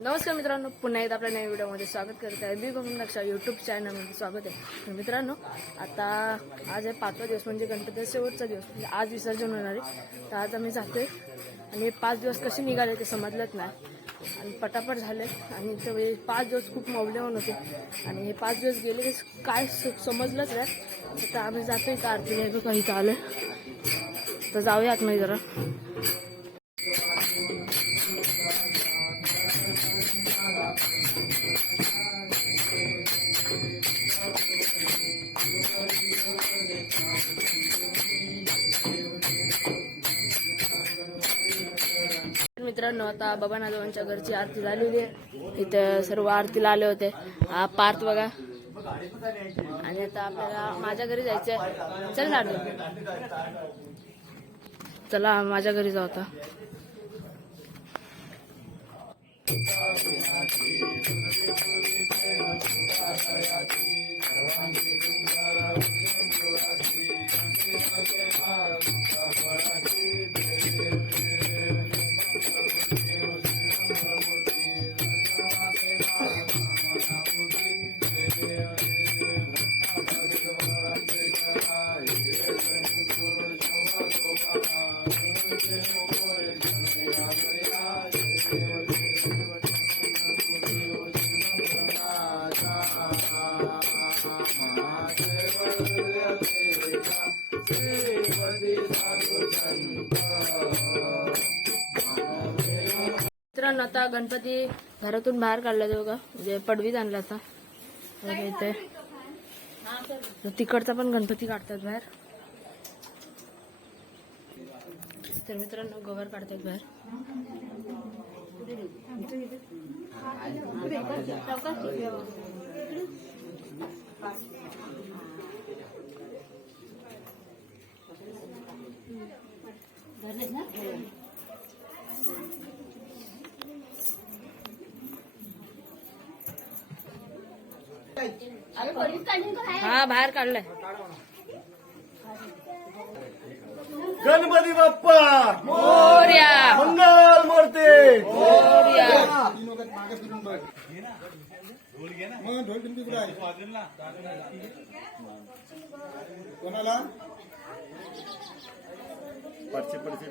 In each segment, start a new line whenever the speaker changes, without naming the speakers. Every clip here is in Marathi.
नमस्कार मित्रांनो पुन्हा एकदा आपल्या नवीन व्हिडिओमध्ये स्वागत करत आहे. मी बघून नक्षा यूट्यूब चॅनलमध्ये स्वागत आहे. तर मित्रांनो आता आज आहे पाचवा दिवस म्हणजे गणपती शेवटचा दिवस. म्हणजे आज विसर्जन होणार आहे. तर आज आम्ही जातोय. आणि पाच दिवस कसे निघाले ते समजलंच नाही. आणि पटापट झाले. आणि ते पाच दिवस खूप मौल्यवान होते. आणि हे पाच दिवस गेले ते काय समजलंच नाही. तर आम्ही जातोय का आरतीला हे बघा इथं आलं तर जाऊया आतमध्ये जरा. मित्रांनो आता बाबा नागवांच्या घरची आरती झालेली आहे. इथं सर्व आरतीला आले होते. हा पार्थ बघा. आणि आता आपल्याला माझ्या घरी जायचंय. चल लाडू चला माझ्या घरी जाऊ आता. मित्रांनो आता गणपती घरातून बाहेर काढला तो बघा म्हणजे पडवीत आणला आता. इथे. तिकडचा पण गणपती काढतात बाहेर. तर मित्रांनो गवर काढतात बाहेर. हा बाहेर काढलाय.
गणपती बाप्पा!
मोर्या.
मंगल मूर्ती!
मोर्या.
कोणाला? पडसे पडले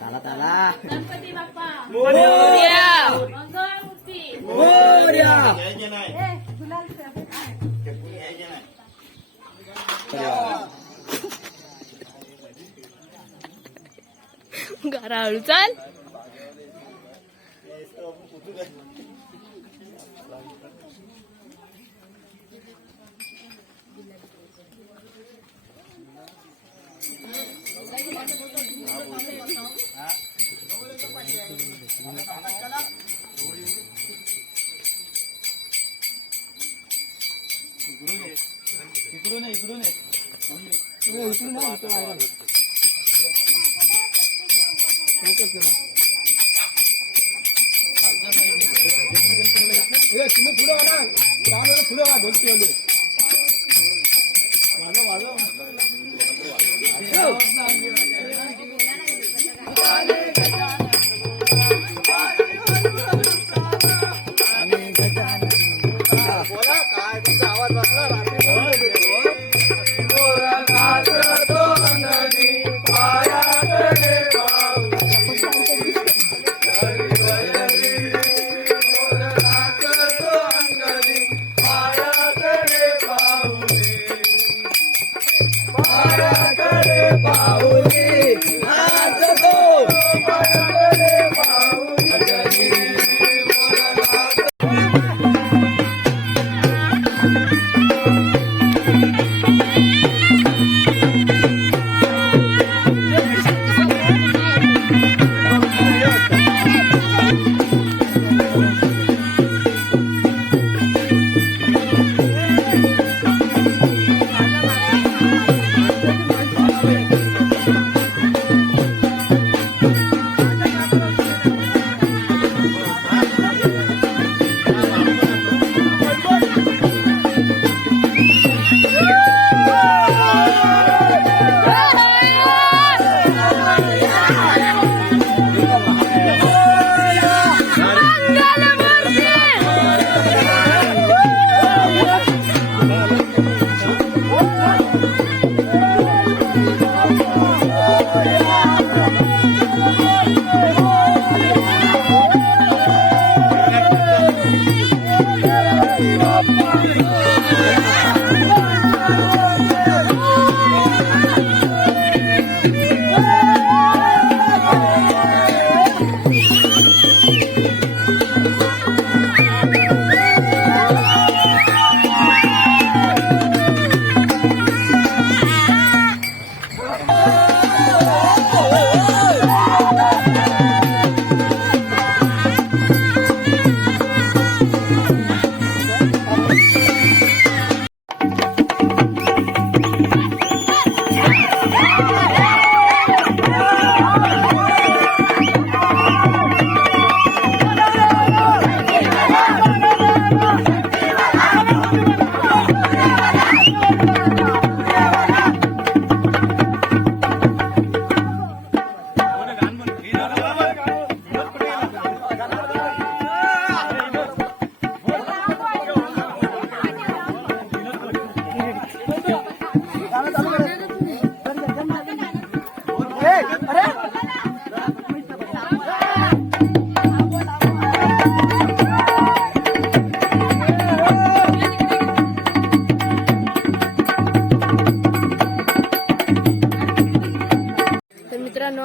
ताला ताला
मोर्या
मोर्या
घरा हळू चाल
इकडून ये, इकडून ये.
तुम्ही पुढे वा ना पाहुण्याला पुढे वा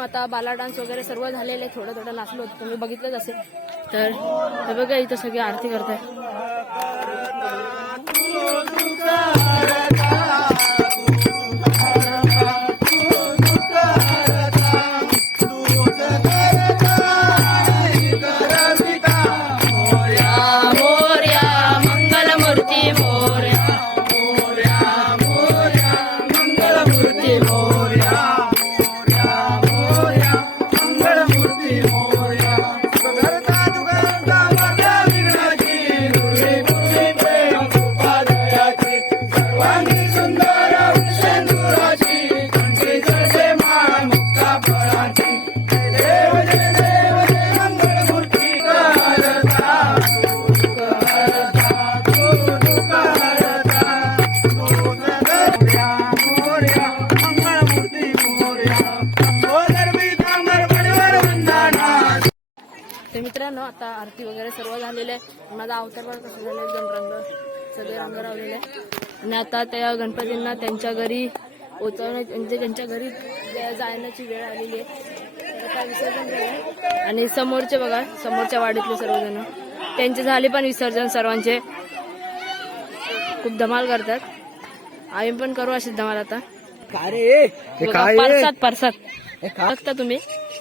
आता बाला डान्स वगैरे सर्व झालेले आहे थोडं थोडं नाचलो होतं तुम्ही बघितलंच असेल. तर हे बघा इथं सगळी आरती करताय मित्रांनो आता आरती वगैरे सर्व झालेले आहे. माझा अवतार पण कसं झालं एकदम रंग सगळे रंग रावलेले आहे. आणि आता त्या गणपतींना त्यांच्या घरी पोचवण्याची म्हणजे त्यांच्या घरी जाण्याची वेळ आलेली आहे. तर विसर्जन झालं आणि समोरचे बघा समोरच्या वाडीतले सर्वजण. त्यांचे झाले पण विसर्जन सर्वांचे. खूप धमाल करतात. आम्ही पण करू अशी धमाल आता. परसाद परसाद बघता तुम्ही?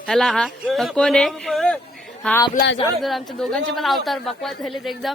ह्याला हा कोण आहे? हा आपला आमच्या दोघांचे पण अवतार बकवास झालेत एकदम.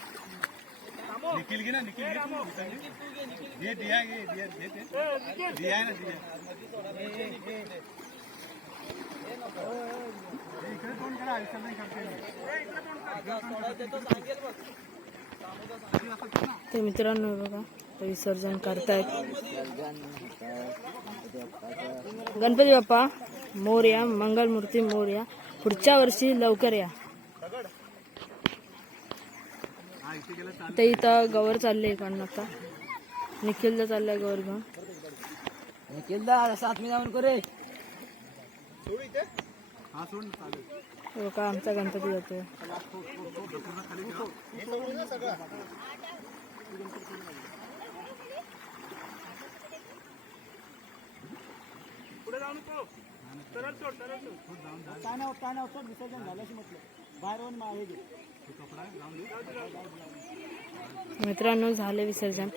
निखिल घे तू, निखिल घे. ये दिया ये दिया दे दे. दिया आहे ना दिया इकडे कोण करा आयुष्यात नाही करते
ते मित्रांनो हे बघा ते विसर्जन करतायत गणपती बाप्पा मोर्या मंगलमूर्ती मोर्या पुढच्या वर्षी लवकर या ते इथं गवर चालले कारण आता. निखिलचा चाललाय गवर घेऊन
निखिलदा सात मी जाऊन करे
हा
बघा आमचा गणपती जातोय.
विसर्जन झाल्याशी म्हटलं. बाहेर
मित्रांनो झालं विसर्जन.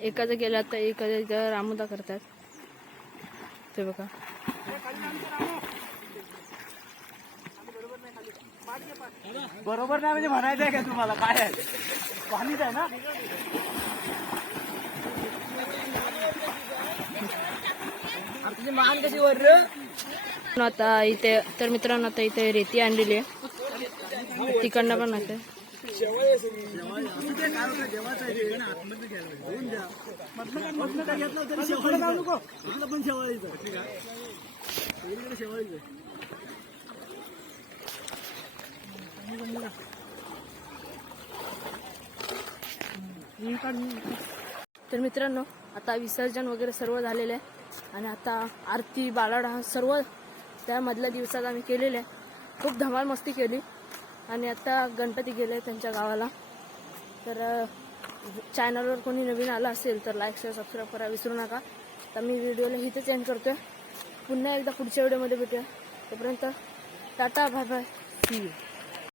एका
गेला तर एकाचं इथं रामुदा करतात. ते बघा.
बरोबर नाही म्हणजे म्हणायचं आहे का तुम्हाला? काय आहे? पाणीच आहे ना?
आता इथे तर मित्रांनो आता इथे रेती आणलेली आहे. तिकडनं पण आहे
तर
मित्रांनो आता विसर्जन वगैरे सर्व झालेलं आहे. आणि आता आरती बालाडा हा सर्व त्यामधल्या दिवसात आम्ही केलेले आहे. खूप धमाल मस्ती केली. आणि आता गणपती गेले त्यांच्या गावाला. तर चॅनलवर कोणी नवीन आला असेल तर लाईक शेअर सबस्क्राईब करा विसरू नका. तर मी व्हिडिओला इथेच एंड करतोय. पुन्हा एकदा पुढच्या व्हिडिओमध्ये भेटूया. तोपर्यंत Tata bye bye see you